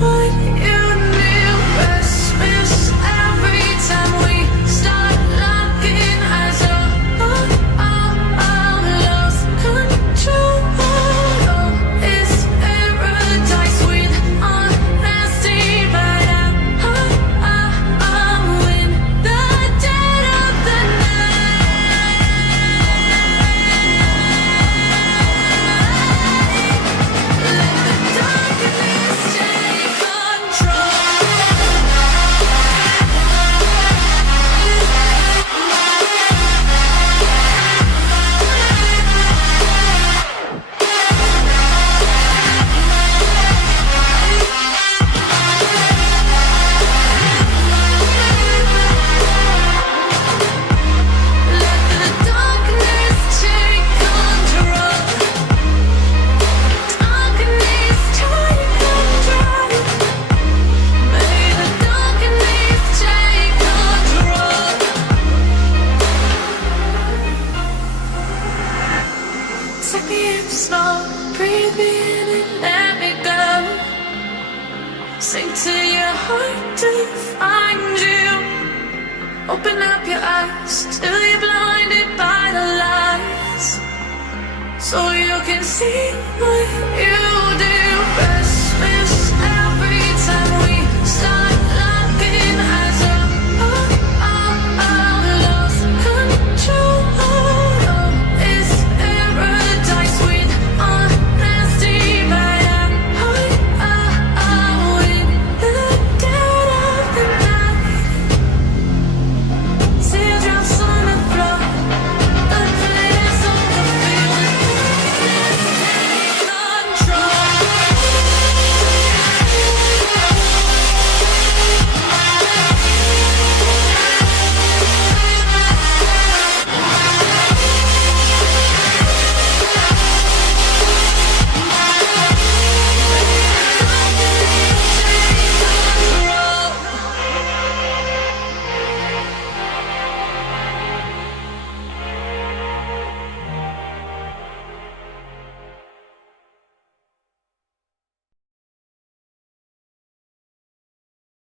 what you knew. Restless every time we start looking as though lost control. Oh, it's paradise with honesty, but I'm in the dead of the take me in slow, breathe me in and let me go. Sink to your heart to find you. Open up your eyes till you're blinded by the lies, so you can see what you